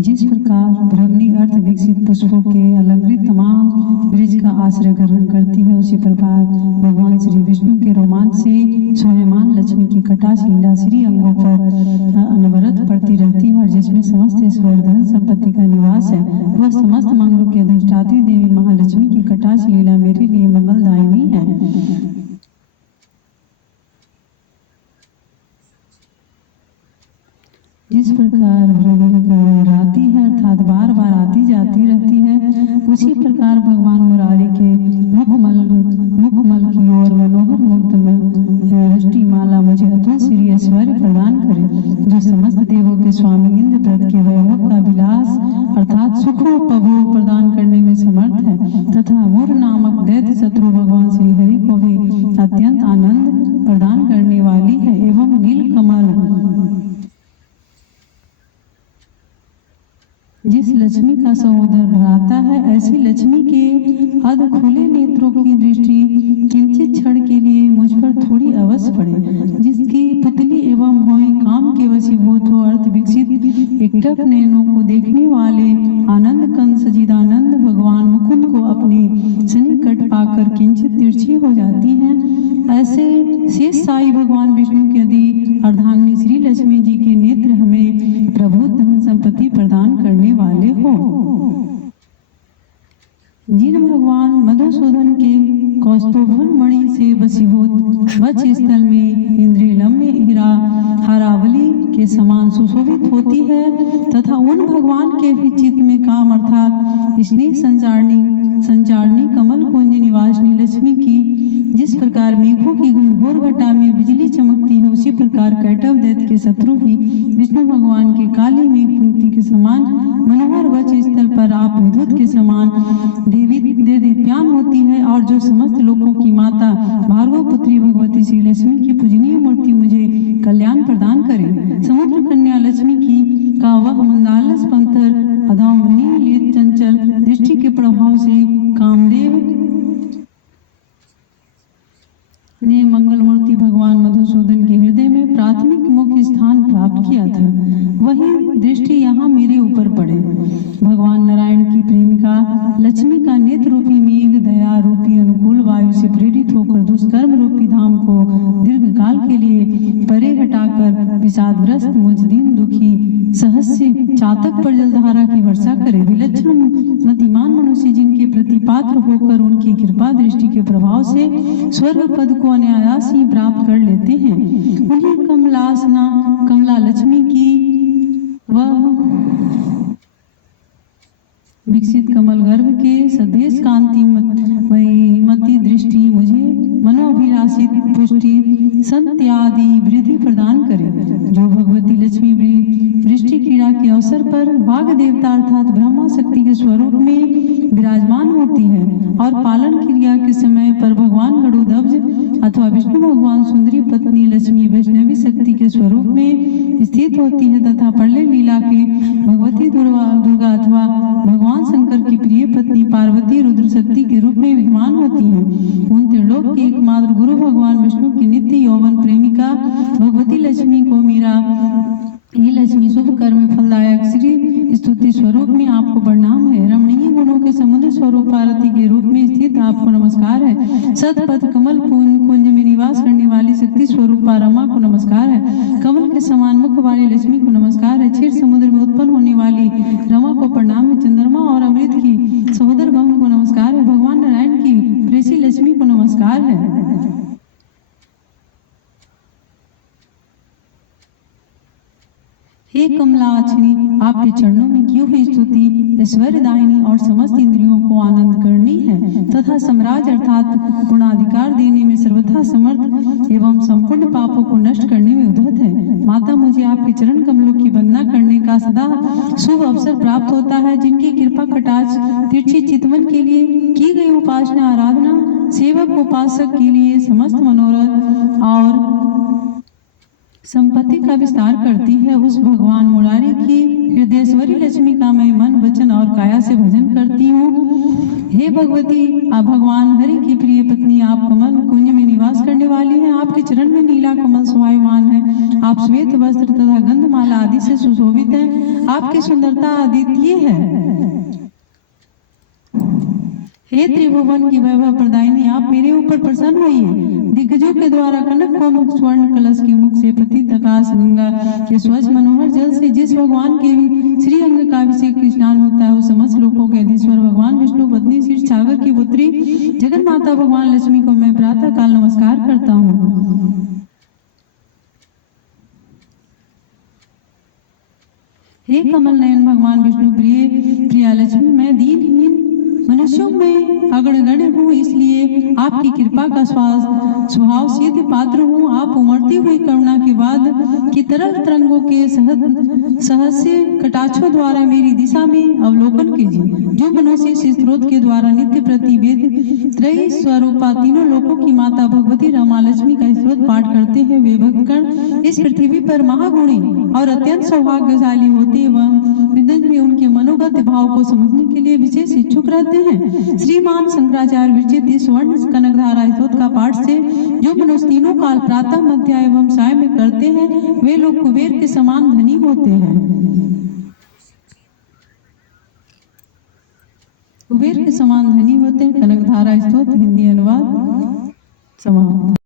जिस प्रकार ब्रह्मणी अर्थ विकसित पुष्पों के अलंकृत तमाम ब्रिज का आश्रय ग्रहण करती है, उसी प्रकार भगवान श्री विष्णु के रोमांच से स्वयमान लक्ष्मी की कटाक्ष लीला श्री अंगों पर अनवरत पड़ती रहती है, और जिसमें समस्त ऐश्वर्य धन संपत्ति का निवास है, वह समस्त मंगलों की अधिष्ठात्री देवी महालक्ष्मी की कटाक्ष लीला मेरे लिए मंगलदायिनी है। जिस प्रकार राती है अर्थात बार बार आती जाती रहती है, उसी प्रकार भगवान मुरारी के मुखमल की ओर मनोहर मुक्त दृष्टि माला मुझे अतुल श्री ऐश्वर्य प्रदान करे, जो समस्त देवों के स्वामी इंद्रप्रद के वैभव का विलास अर्थात सुखोपभोग प्रदान करने में समर्थ है, तथा मूर नामक दैत्य शत्रु भगवान श्री हरि को भी अत्यंत आनंद प्रदान करने वाली है। एवं नीलकमल जिस लक्ष्मी का सहोदर भराता है, ऐसी लक्ष्मी के अध खुले नेत्रों की दृष्टि किंचित क्षण के लिए मुझ पर थोड़ी अवश्य पड़े, जिसकी पुतली एवं भौएं काम के वशीभूत हो अर्थ विकसित एकटक नयनों को देखने वाले आनंद कंद सचिदानंद भगवान मुकुंद को अपने सन्निकट पाकर किंचित तिरछी हो जाती हैं। ऐसे शेष साई भगवान विष्णु के आदि अर्धांगिनी श्री लक्ष्मी जी के नेत्र हमें प्रभु धन संपत्ति प्रदान करने वाले हो। जिन भगवान मधुसूदन के कौस्तुभन मणि से वशीभूत वक्ष स्थल में इंद्रियलम में हीरा हारावली के समान सुशोभित होती है, तथा उन भगवान के भी चित्त में काम अर्थात स्नेह संचारणी कमल कुंज निवासिनी लक्ष्मी की जिस प्रकार मेघों की घनघोर घटा में बिजली चमकती है, उसी प्रकार कैटव दैत्य के शत्रु भी विष्णु भगवान के काली मेघ पंक्ति के समान मनोहर वक्ष स्थल पर आप विद्युत के समान देदीप्यान होती है, और जो समस्त लोकों की माता भार्गव पुत्री भगवती श्री लक्ष्मी की पूजनीय मूर्ति मुझे कल्याण प्रदान करे। समुद्र कन्या लक्ष्मी की का वह मंदालस पंथर अधौमनी चंचल दृष्टि के प्रभाव से कामदेव ने मंगल मूर्ति भगवान मधुसूदन के हृदय में प्राथमिक मुख्य स्थान प्राप्त किया था, वही दृष्टि यहाँ मेरे ऊपर पड़े। भगवान नारायण की प्रेमिका लक्ष्मी का नेत्र रूपी मेघ दया रूपी अनुकूल वायु से प्रेरित होकर दुष्कर्म रूपी धाम को दीर्घ काल के लिए परे हटाकर विषादग्रस्त मुझ दीन दुखी सहस्य चातक पर जलधारा की वर्षा करे। विलक्षण मतिमान मनुष्य जिनके प्रति पात्र होकर उनकी कृपा दृष्टि के प्रभाव से स्वर्ग पद को अनायास ही प्राप्त कर लेते हैं, उन्हीं कमला लक्ष्मी की वह विकसित कमल गर्भ के सदेश कांति मती दृष्टि मुझे मनोभिलाषित पुष्टि संत्यादि वृद्धि प्रदान करे। जो भगवती लक्ष्मी वृष्टि क्रीड़ा के अवसर पर वाग देवता अर्थात ब्रह्मा शक्ति के स्वरूप में विराजमान होती है, और पालन क्रिया के समय पर भगवान गरुड़ध्वज अथवा विष्णु भगवान सुंदरी पत्नी लक्ष्मी वैष्णवी शक्ति के स्वरूप में स्थित होती है, तथा प्रलय लीला के भगवती दुर्गा अथवा भगवान शंकर की प्रिय पत्नी पार्वती रुद्र शक्ति के रूप में विद्यमान होती है। उन त्रिलोक के एकमात्र गुरु भगवान विष्णु की नित्य यौवन प्रेमिका भगवती लक्ष्मी को मेरा ये लक्ष्मी शुभ कर्म फलदायक श्री स्तुति स्वरूप में आपको प्रणाम है। रमणीय गुणों के समुद्र स्वरूप पार्वती के रूप में स्थित आपको नमस्कार है। सतपथ कमल कुंज में निवास करने वाली शक्ति स्वरूप रमा को नमस्कार है। कमल के समान मुख वाली लक्ष्मी को नमस्कार है। क्षीर समुद्र में उत्पन्न होने वाली रमा को प्रणाम है। चंद्रमा और अमृत की सहोदर बहन को नमस्कार है। भगवान नारायण की प्रेसी लक्ष्मी को नमस्कार है। हे कमलाक्षणी, आपके चरणों में की हुई स्तुति ऐश्वर्यदायिनी और समस्त इंद्रियों को आनंद करनी है, तथा साम्राज्य अर्थात गुणाधिकार देने में सर्वथा समर्थ एवं संपूर्ण पापों को नष्ट करने में उद्धत है। माता, मुझे आपके चरण कमलों की वंदना करने का सदा शुभ अवसर प्राप्त होता है, जिनकी कृपा कटाक्ष तिरछी चितवन के लिए की गई उपासना आराधना सेवक उपासक के लिए समस्त मनोरथ और संपत्ति का विस्तार करती है। उस भगवान मुरारी की हृदयेश्वरी लक्ष्मी का मैं मन वचन और काया से भजन करती हूँ। हे भगवती, आप भगवान हरि की प्रिय पत्नी, आप कमल कुंज में निवास करने वाली हैं। आपके चरण में नीला कमल शोभायमान है। आप श्वेत वस्त्र तथा गंधमाला आदि से सुशोभित हैं। आपकी सुंदरता अद्वितीय है। हे त्रिभुवन की वैभव प्रदायिनी, आप मेरे ऊपर प्रसन्न होइए। दिग्गजों के द्वारा कनक कोमल स्वर्ण कलश के मुख से पतित आकाश गंगा के स्वच्छ मनोहर जल से जिस भगवान के श्री अंग का अभिषेक स्नान होता है, वो समस्त लोकों के अधीश्वर भगवान विष्णु पत्नी श्री सागर की पुत्री जगन माता भगवान लक्ष्मी को मैं प्रातः काल नमस्कार करता हूँ। हे कमल नयन भगवान विष्णु प्रिया लक्ष्मी, मैं दीनहीन मनुष्यों में अग्रगण्य हूँ, इसलिए आपकी कृपा का स्वभाव सिद्ध पात्र हूँ। आप उमड़ती हुई करुणा के बाद की तरल तरंगों के सहस्य कटाक्षों द्वारा मेरी दिशा में अवलोकन कीजिए। जो मनुष्य इस स्त्रोत के द्वारा नित्य प्रतिवेद त्रयी स्वरूपा तीनों लोकों की माता भगवती रमा लक्ष्मी का स्त्रोत पाठ करते हैं, वे भक्तगण इस पृथ्वी पर महागुणी और अत्यंत सौभाग्यशाली होते एवं में उनके मनोगत भाव को समझने के लिए विशेष इच्छुक रहते हैं। श्रीमान शंकराचार्य विरचित इस स्वर्ण कनकधारा स्तोत्र का पाठ से जो मनुष्य तीनों काल प्रातः, मध्य एवं साय में करते हैं, वे लोग कुबेर के समान धनी होते हैं। कुबेर के समान धनी होते हैं। कनकधारा स्तोत्र हिंदी अनुवाद समाप्त।